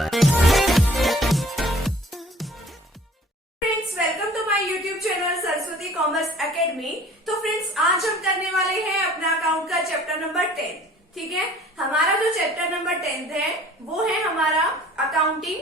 Friends, welcome to my YouTube channel Saraswati commerce academy. तो friends, आज हम करने वाले हैं अपना अकाउंट का चैप्टर नंबर 10। ठीक है, हमारा जो चैप्टर नंबर 10 है वो है हमारा accounting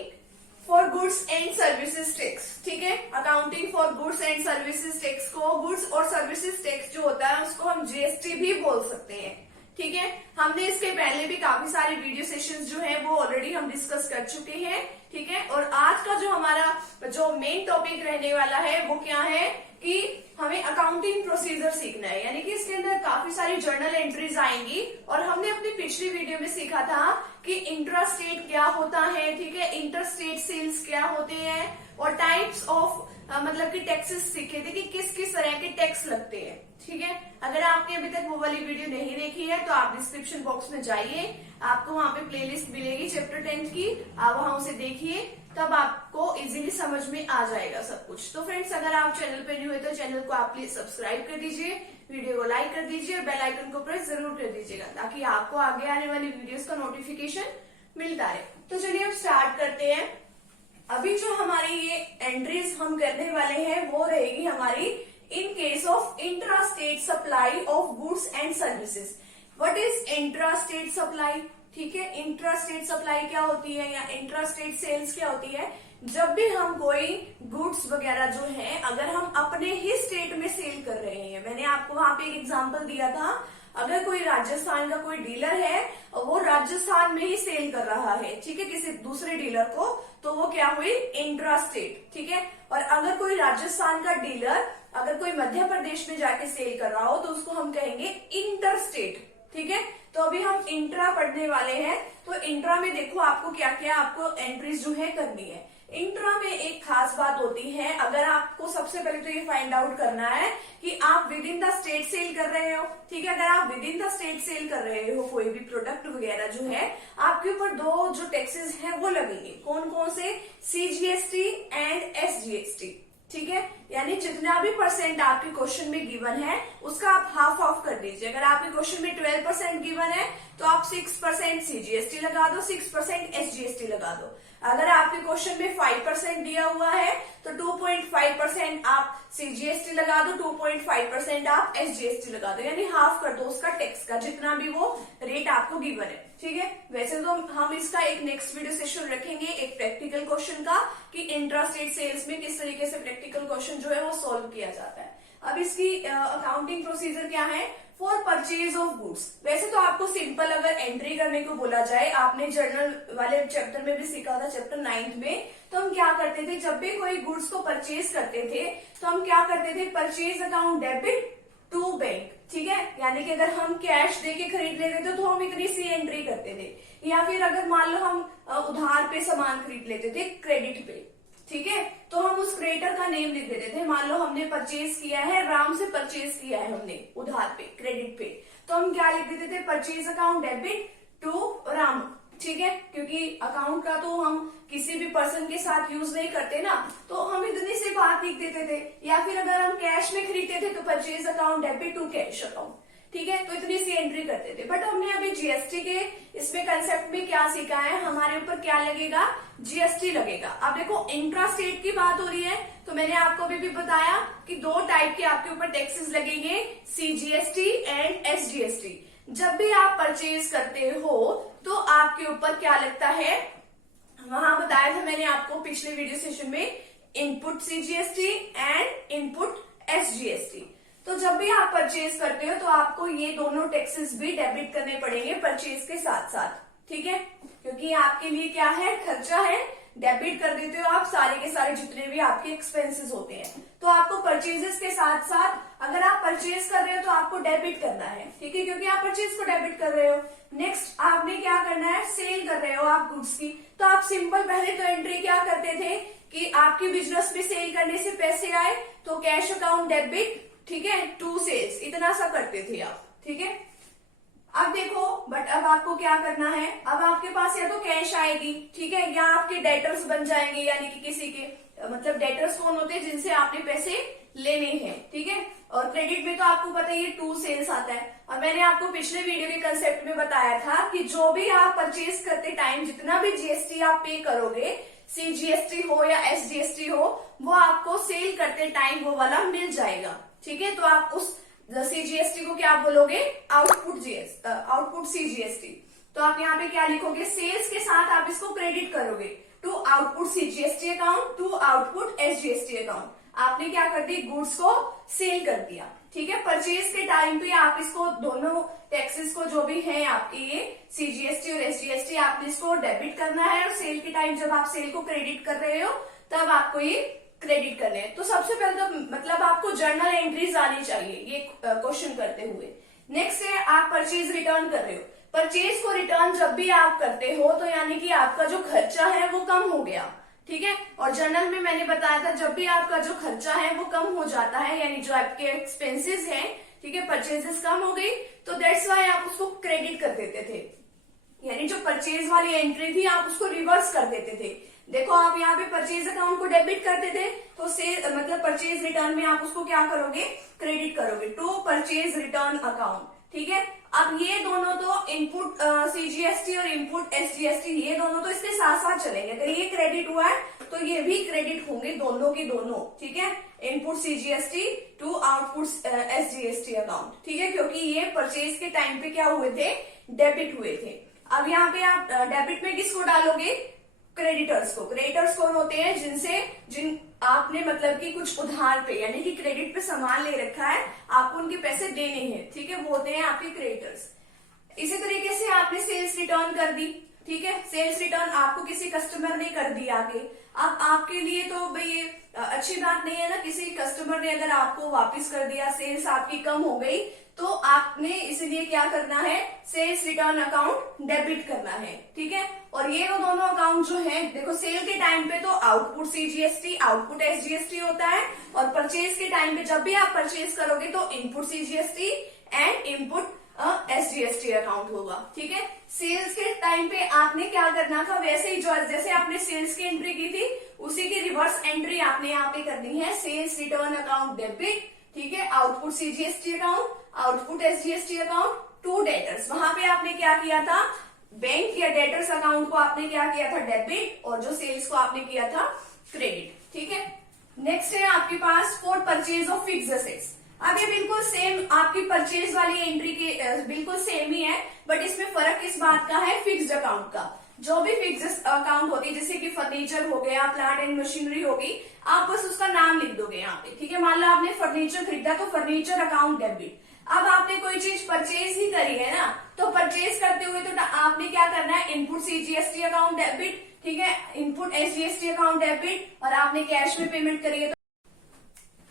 for goods and services tax. ठीक है, accounting for goods and services tax को, गुड्स और सर्विसेज टैक्स जो होता है उसको हम जीएसटी भी बोल सकते हैं। ठीक है, हमने इसके पहले भी काफी सारे वीडियो सेशंस जो है वो ऑलरेडी हम डिस्कस कर चुके हैं। ठीक है, और आज का जो हमारा जो मेन टॉपिक रहने वाला है वो क्या है कि हमें अकाउंटिंग प्रोसीजर सीखना है, यानी कि इसके अंदर काफी सारी जर्नल एंट्रीज आएंगी। और हमने अपनी पिछली वीडियो में सीखा था कि इंट्रास्टेट क्या होता है, ठीक है, इंटरस्टेट सेल्स क्या होते हैं, और टाइप्स ऑफ मतलब कि टैक्सेस सीखे थे कि किस किस तरह के टैक्स लगते हैं। ठीक है, अगर आपने अभी तक वो वाली वीडियो नहीं देखी है तो आप डिस्क्रिप्शन बॉक्स में जाइए, आपको वहां पे प्लेलिस्ट मिलेगी चैप्टर 10 की, आप वहां उसे देखिए, तब आपको इजीली समझ में आ जाएगा सब कुछ। तो फ्रेंड्स, अगर आप चैनल पे न्यू है तो चैनल को आप प्लीज सब्सक्राइब कर दीजिए, वीडियो को लाइक कर दीजिए, बेल आइकन को प्रेस जरूर कर दीजिएगा ताकि आपको आगे आने वाली वीडियोस का नोटिफिकेशन मिलता रहे। तो चलिए अब स्टार्ट करते हैं। अभी जो हमारी ये एंट्रीज हम करने वाले हैं वो रहेगी हमारी in case of intrastate supply of goods and services. What is intrastate supply? ठीक है, इंट्रास्टेट सप्लाई क्या होती है या इंट्रास्टेट सेल्स क्या होती है? जब भी हम कोई गुड्स वगैरह जो है अगर हम अपने ही स्टेट में सेल कर रहे हैं, मैंने आपको वहां पे एक एग्जांपल दिया था, अगर कोई राजस्थान का कोई डीलर है और वो राजस्थान में ही सेल कर रहा है, ठीक है, किसी दूसरे डीलर को, तो वो क्या हुई? इंट्रास्टेट। ठीक है, और अगर कोई राजस्थान का डीलर अगर कोई मध्य प्रदेश में जाके सेल कर रहा हो तो उसको हम कहेंगे इंटरस्टेट। ठीक है, तो अभी हम इंट्रा पढ़ने वाले हैं। तो इंट्रा में देखो आपको क्या क्या आपको एंट्रीज जो है करनी है। इंट्रा में एक खास बात होती है, अगर आपको सबसे पहले तो ये फाइंड आउट करना है कि आप within the state sell कर रहे हो। ठीक है, अगर आप within the state sell कर रहे हो कोई भी प्रोडक्ट वगैरह जो है, आपके ऊपर दो जो टैक्सेस हैं वो लगेंगे। कौन कौन से? CGST and SGST. ठीक है, यानी जितना भी परसेंट आपके क्वेश्चन में गिवन है उसका आप हाफ ऑफ कर दीजिए। अगर आपके क्वेश्चन में 12% गिवन है तो आप 6% सीजीएसटी लगा दो, 6% एसजीएसटी लगा दो। अगर आपके क्वेश्चन में 5% दिया हुआ है तो 2.5% आप सीजीएसटी लगा दो, 2.5% आप एसजीएसटी लगा दो, यानी हाफ कर दो उसका टैक्स का, जितना भी वो रेट आपको गिवन है। ठीक है, वैसे तो हम इसका एक नेक्स्ट वीडियो सेशन रखेंगे एक प्रैक्टिकल क्वेश्चन का कि इंट्रास्टेट सेल्स में किस तरीके से प्रैक्टिकल क्वेश्चन जो है वो सॉल्व किया जाता है। अब इसकी अकाउंटिंग प्रोसीजर क्या है? For purchase of goods. वैसे तो आपको सिंपल अगर एंट्री करने को बोला जाए, आपने जर्नल वाले चैप्टर में भी सीखा था, चैप्टर 9 में, तो हम क्या करते थे जब भी कोई गुड्स को परचेज करते थे तो हम क्या करते थे? Purchase account debit to bank. ठीक है, यानी कि अगर हम कैश देके खरीद लेते थे तो हम इतनी सी एंट्री करते थे, या फिर अगर मान लो हम उधार पे सामान खरीद लेते थे क्रेडिट पे, ठीक है, तो हम उस क्रेडिटर का नेम लिख देते थे। मान लो हमने परचेज किया है, राम से परचेज किया है हमने उधार पे, क्रेडिट पे, तो हम क्या लिख देते थे? Purchase account debit to Ram. ठीक है, क्योंकि अकाउंट का तो हम किसी भी पर्सन के साथ यूज नहीं करते ना, तो हम इतनी सी बात लिख देते थे। या फिर अगर हम कैश में खरीदते थे तो purchase account debit to cash account. ठीक है, तो इतनी सी एंट्री करते थे। बट हमने अभी जीएसटी के इसमें कंसेप्ट में क्या सीखा है, हमारे ऊपर क्या लगेगा? जीएसटी लगेगा। अब देखो इंट्रास्टेट की बात हो रही है तो मैंने आपको अभी भी बताया कि दो टाइप के आपके ऊपर टैक्सेस लगेंगे, सीजीएसटी एंड एसजीएसटी। जब भी आप परचेज करते हो तो आपके ऊपर क्या लगता है? वहां बताया था मैंने आपको पिछले वीडियो सेशन में, input CGST and input SGST. तो जब भी आप परचेज करते हो तो आपको ये दोनों टैक्सेस भी डेबिट करने पड़ेंगे परचेज के साथ साथ। ठीक है, क्योंकि आपके लिए क्या है? खर्चा है, डेबिट कर देते हो आप सारे के सारे जितने भी आपके एक्सपेंसेस होते हैं। तो आपको परचेजेस के साथ साथ अगर आप परचेज कर रहे हो तो आपको डेबिट करना है। ठीक है, क्योंकि आप परचेज को डेबिट कर रहे हो। नेक्स्ट आपने क्या करना है? सेल कर रहे हो आप गुड्स की, तो आप सिंपल पहले तो एंट्री क्या करते थे कि आपकी बिजनेस में सेल करने से पैसे आए तो कैश अकाउंट डेबिट, ठीक है, टू सेल्स, इतना सा करते थे आप। ठीक है, अब देखो, बट अब आपको क्या करना है? अब आपके पास या तो कैश आएगी, ठीक है, या आपके डेटर्स बन जाएंगे, यानी कि किसी के मतलब डेटर्स कौन होते हैं? जिनसे आपने पैसे लेने हैं, ठीक है। और क्रेडिट में तो आपको पता ही है टू सेल्स आता है। और मैंने आपको पिछले वीडियो के कंसेप्ट में बताया था कि जो भी आप परचेज करते टाइम जितना भी जीएसटी आप पे करोगे, सीजीएसटी हो या एसजीएसटी हो, वो आपको सेल करते टाइम वो वाला मिल जाएगा, ठीक है। तो आप उस सीजीएसटी को क्या बोलोगे, आउटपुट सीजीएसटी। तो आप यहाँ पे क्या लिखोगे, सेल्स के साथ आप इसको क्रेडिट करोगे to output CGST account to output SGST account. आपने क्या कर दी, गुड्स को सेल कर दिया, ठीक है। परचेज के टाइम पे आप इसको दोनों टैक्सेस को जो भी है आपके ये सीजीएसटी और एसजीएसटी, आपने इसको डेबिट करना है। और सेल के टाइम जब आप सेल को क्रेडिट कर रहे हो तब आपको ये क्रेडिट करने हैं। तो सबसे पहले तो मतलब आपको जर्नल एंट्रीज आनी चाहिए ये क्वेश्चन करते हुए। नेक्स्ट है आप परचेज रिटर्न कर रहे हो। परचेज को रिटर्न जब भी आप करते हो तो यानी कि आपका जो खर्चा है वो कम हो गया, ठीक है। और जर्नल में मैंने बताया था जब भी आपका जो खर्चा है वो कम हो जाता है, यानी जो आपके एक्सपेंसेस हैं, ठीक है, परचेजेस कम हो गई, तो दैट्स वाई आप उसको क्रेडिट कर देते थे। यानी जो परचेज वाली एंट्री थी आप उसको रिवर्स कर देते थे। देखो आप यहाँ पे परचेज अकाउंट को डेबिट करते थे, तो सेल मतलब परचेज रिटर्न में आप उसको क्या करोगे, क्रेडिट करोगे टू परचेज रिटर्न अकाउंट, ठीक है। अब ये दोनों तो इनपुट सीजीएसटी और इनपुट एसजीएसटी, ये दोनों तो इसके साथ साथ चलेंगे। अगर ये क्रेडिट हुआ है तो ये भी क्रेडिट होंगे, दोनों के दोनों, ठीक है। Input CGST to output SGST account, ठीक है, क्योंकि ये परचेज के टाइम पे क्या हुए थे, डेबिट हुए थे। अब यहाँ पे आप डेबिट में किसको डालोगे, क्रेडिटर्स को। क्रेडिटर्स कौन होते हैं, जिन आपने मतलब कि कुछ उधार पे यानी कि क्रेडिट पे सामान ले रखा है, आपको उनके पैसे देने हैं, ठीक है, वो होते हैं आपके क्रेडिटर्स। इसी तरीके से आपने सेल्स रिटर्न कर दी, ठीक है। सेल्स रिटर्न आपको किसी कस्टमर ने कर दी आगे। अब आपके लिए तो भाई अच्छी बात नहीं है ना, किसी कस्टमर ने अगर आपको वापस कर दिया, सेल्स आपकी कम हो गई, तो आपने इसलिए क्या करना है, सेल्स रिटर्न अकाउंट डेबिट करना है, ठीक है। और ये वो दोनों अकाउंट जो है, देखो सेल के टाइम पे तो आउटपुट सीजीएसटी आउटपुट एसजीएसटी होता है, और परचेज के टाइम पे जब भी आप परचेज करोगे तो input CGST and input SGST account होगा, ठीक है। सेल्स के टाइम पे आपने क्या करना था, वैसे ही जो जैसे आपने सेल्स की एंट्री की थी उसी की रिवर्स एंट्री आपने यहाँ पे करनी है, सेल्स रिटर्न अकाउंट डेबिट, ठीक है, output CGST account output SGST account to debtors. वहां पे आपने क्या किया था, बैंक या डेटर्स अकाउंट को आपने क्या किया था, डेबिट, और जो सेल्स को आपने किया था क्रेडिट, ठीक है। नेक्स्ट है आपके पास for purchase of fixed assets. अब ये बिल्कुल सेम आपकी परचेज वाली एंट्री के बिल्कुल सेम ही है, बट इसमें फर्क किस बात का है, फिक्स्ड अकाउंट का। जो भी फिक्स्ड अकाउंट होती है, जैसे कि फर्नीचर हो गया, प्लांट एंड मशीनरी होगी, आप बस उसका नाम लिख दोगे यहाँ पे, ठीक है। मान लो आपने फर्नीचर खरीदा तो फर्नीचर अकाउंट डेबिट। अब आपने कोई चीज परचेज ही करी है ना, तो परचेज करते हुए तो आपने क्या करना है, इनपुट सीजीएसटी अकाउंट डेबिट, ठीक है, इनपुट एसजीएसटी अकाउंट डेबिट, और आपने कैश में पेमेंट करी है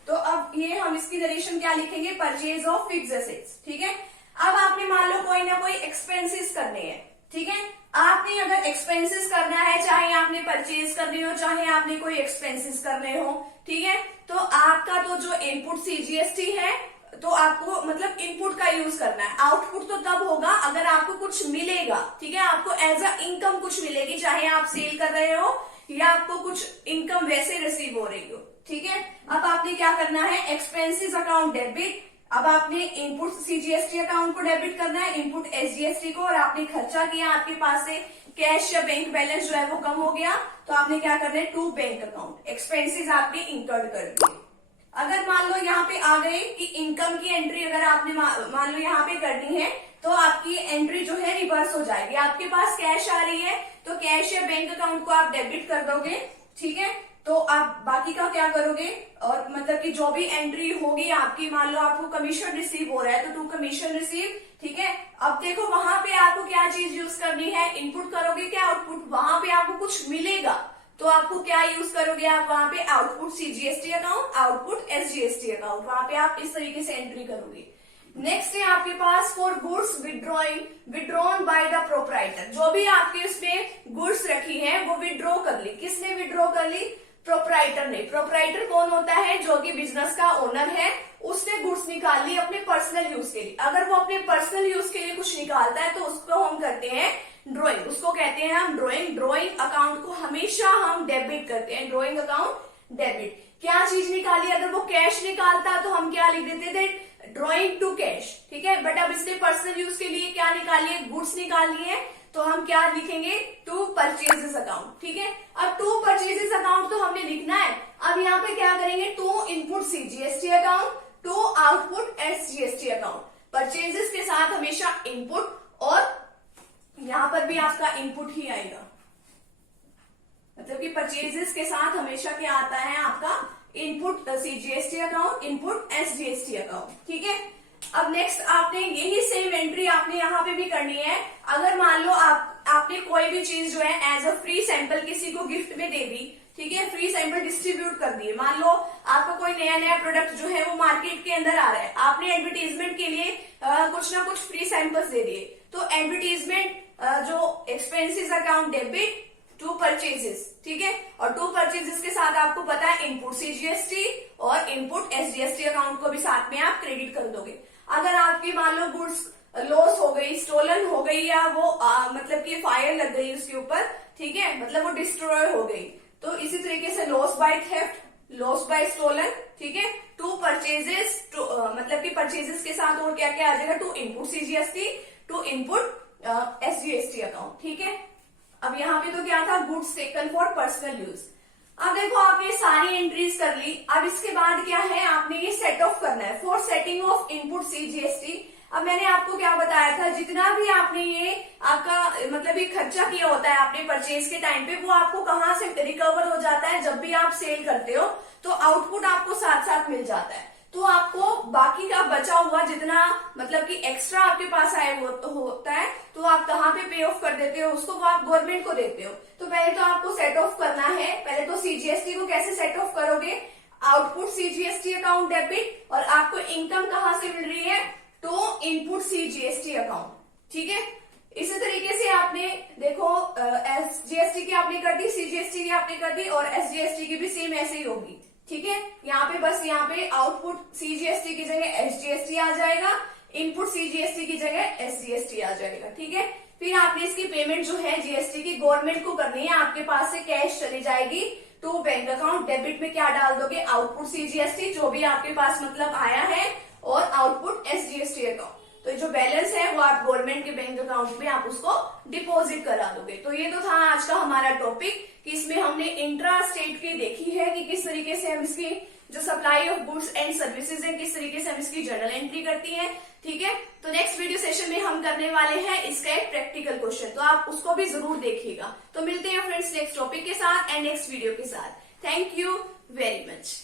तो अब ये हम इसकी नरेशन क्या लिखेंगे, परचेज ऑफ फिक्स्ड एसेट्स, ठीक है। अब आपने मान लो कोई ना कोई एक्सपेंसेस करने हैं, ठीक है। आपने अगर एक्सपेंसेस करना है, चाहे आपने परचेज करनी हो, चाहे आपने कोई एक्सपेंसेस करने हो, ठीक है, तो आपका तो जो इनपुट सीजीएसटी है तो आपको मतलब इनपुट का यूज करना है। आउटपुट तो तब होगा अगर आपको कुछ मिलेगा, ठीक है, आपको एज अ इनकम कुछ मिलेगी, चाहे आप सेल कर रहे हो या आपको कुछ इनकम वैसे रिसीव हो रही हो, ठीक है। अब आपने क्या करना है, एक्सपेंसेस अकाउंट डेबिट। अब आपने इनपुट सीजीएसटी अकाउंट को डेबिट करना है, इनपुट एसजीएसटी को, और आपने खर्चा किया, आपके पास से कैश या बैंक बैलेंस जो है वो कम हो गया, तो आपने क्या करना है, टू बैंक अकाउंट, एक्सपेंसेस आपने इंकर्ड कर दिए। अगर मान लो यहाँ पे आ गए कि इनकम की एंट्री अगर आपने मान लो यहाँ पे करनी है, तो आपकी एंट्री जो है रिवर्स हो जाएगी। आपके पास कैश आ रही है तो कैश या बैंक अकाउंट को आप डेबिट कर दोगे, ठीक है। तो आप बाकी का क्या करोगे, और मतलब कि जो भी एंट्री होगी आपकी, मान लो आपको कमीशन रिसीव हो रहा है तो टू कमीशन रिसीव, ठीक है। अब देखो वहां पे आपको क्या चीज यूज करनी है, इनपुट करोगे क्या आउटपुट, वहां पे आपको कुछ मिलेगा तो आपको क्या यूज करोगे, आप वहां पे output CGST account output SGST account, वहां पे आप इस तरीके से एंट्री करोगे। नेक्स्ट है आपके पास for goods withdrawn by the proprietor. जो भी आपके उसमें गुड्स रखी है वो विड्रॉ कर ली, किसने विड्रॉ कर ली, प्रोप्राइटर ने। प्रोप्राइटर कौन होता है, जो कि बिजनेस का ओनर है, उसने गुड्स निकाल ली अपने पर्सनल यूज के लिए। अगर वो अपने पर्सनल यूज के लिए कुछ निकालता है तो उसको हम करते हैं ड्रॉइंग, उसको कहते हैं हम ड्रॉइंग। ड्रॉइंग अकाउंट को हमेशा हम डेबिट करते हैं, ड्रॉइंग अकाउंट डेबिट। क्या चीज निकाली, अगर वो कैश निकालता तो हम क्या लिख देते थे, ड्रॉइंग टू कैश, ठीक है। बट अब इसने पर्सनल यूज के लिए क्या निकाली है, गुड्स निकाली है, तो हम क्या लिखेंगे, टू परचेजेस अकाउंट, ठीक है। अब टू परचेजेस अकाउंट तो हमने लिखना है। अब यहाँ पे क्या करेंगे, to input CGST account, to output SGST account. Purchases के साथ हमेशा इनपुट, और यहां पर भी आपका इनपुट ही आएगा, मतलब कि परचेजेस के साथ हमेशा क्या आता है आपका, input CGST account, input SGST account, ठीक है। अब नेक्स्ट आपने यही सेम एंट्री आपने यहाँ पे भी करनी है। अगर मान लो आपने कोई भी चीज जो है एज अ फ्री सैंपल किसी को गिफ्ट में दे दी, ठीक है, फ्री सैंपल डिस्ट्रीब्यूट कर दिए। मान लो आपका कोई नया नया प्रोडक्ट जो है वो मार्केट के अंदर आ रहा है, आपने एडवर्टीजमेंट के लिए कुछ ना कुछ फ्री सैंपल्स दे दिए, तो एडवर्टीजमेंट जो expenses account debit to purchases, ठीक है। और टू परचेजेस के साथ आपको पता है इनपुट सीजीएसटी और इनपुट एसजीएसटी अकाउंट को भी साथ में आप क्रेडिट कर दोगे। अगर आपकी मान लो गुड्स लॉस हो गई, स्टोलन हो गई, या वो मतलब कि फायर लग गई उसके ऊपर, ठीक है, मतलब वो डिस्ट्रॉय हो गई, तो इसी तरीके से loss by theft, loss by stolen, ठीक है, टू परचेजेस, मतलब कि परचेजेस के साथ और क्या क्या आ जाएगा, to input CGST, to input SGST account, ठीक है। अब यहाँ पे तो क्या था, goods taken for personal use. अब देखो आपने सारी एंट्रीज कर ली। अब इसके बाद क्या है, आपने ये सेट ऑफ करना है, for setting of input CGST. अब मैंने आपको क्या बताया था, जितना भी आपने ये आपका मतलब ये खर्चा किया होता है आपने परचेज के टाइम पे, वो आपको कहाँ से रिकवर हो जाता है, जब भी आप सेल करते हो तो आउटपुट आपको साथ साथ मिल जाता है। तो आपको बाकी का बचा हुआ जितना मतलब कि एक्स्ट्रा आपके पास आए होता है, तो आप कहाँ पे पे ऑफ कर देते हो उसको, वो आप गवर्नमेंट को देते हो। तो पहले तो आपको सेट ऑफ करना है। पहले तो सीजीएसटी को कैसे सेट ऑफ करोगे, आउटपुट सीजीएसटी अकाउंट डेबिट, और आपको इनकम कहाँ से मिल रही है, तो इनपुट सीजीएसटी अकाउंट, ठीक है। इसी तरीके से आपने देखो एसजीएसटी की आपने कर दी, सीजीएसटी की आपने कर दी, और एसजीएसटी की भी सेम ऐसे ही होगी, ठीक है। यहाँ पे बस यहाँ पे आउटपुट सीजीएसटी की जगह एसजीएसटी आ जाएगा, इनपुट सीजीएसटी की जगह एसजीएसटी आ जाएगा, ठीक है। फिर आपने इसकी पेमेंट जो है जीएसटी की गवर्नमेंट को करनी है। आपके पास से कैश चली जाएगी टू बैंक अकाउंट, डेबिट में क्या डाल दोगे, आउटपुट सीजीएसटी जो भी आपके पास मतलब आया है, और आउटपुट एसजीएसटी अकाउंट। तो जो बैलेंस है वो आप गवर्नमेंट के बैंक अकाउंट में आप उसको डिपॉजिट करा दोगे। तो ये तो था आज का हमारा टॉपिक, कि इसमें हमने इंट्रा स्टेट की देखी है कि किस तरीके से हम इसकी जो supply of goods and services है, किस तरीके से हम इसकी जर्नल एंट्री करती हैं, ठीक है। तो नेक्स्ट वीडियो सेशन में हम करने वाले हैं इसका एक प्रैक्टिकल क्वेश्चन, तो आप उसको भी जरूर देखिएगा। तो मिलते हैं फ्रेंड्स नेक्स्ट टॉपिक के साथ एंड नेक्स्ट वीडियो के साथ। Thank you very much.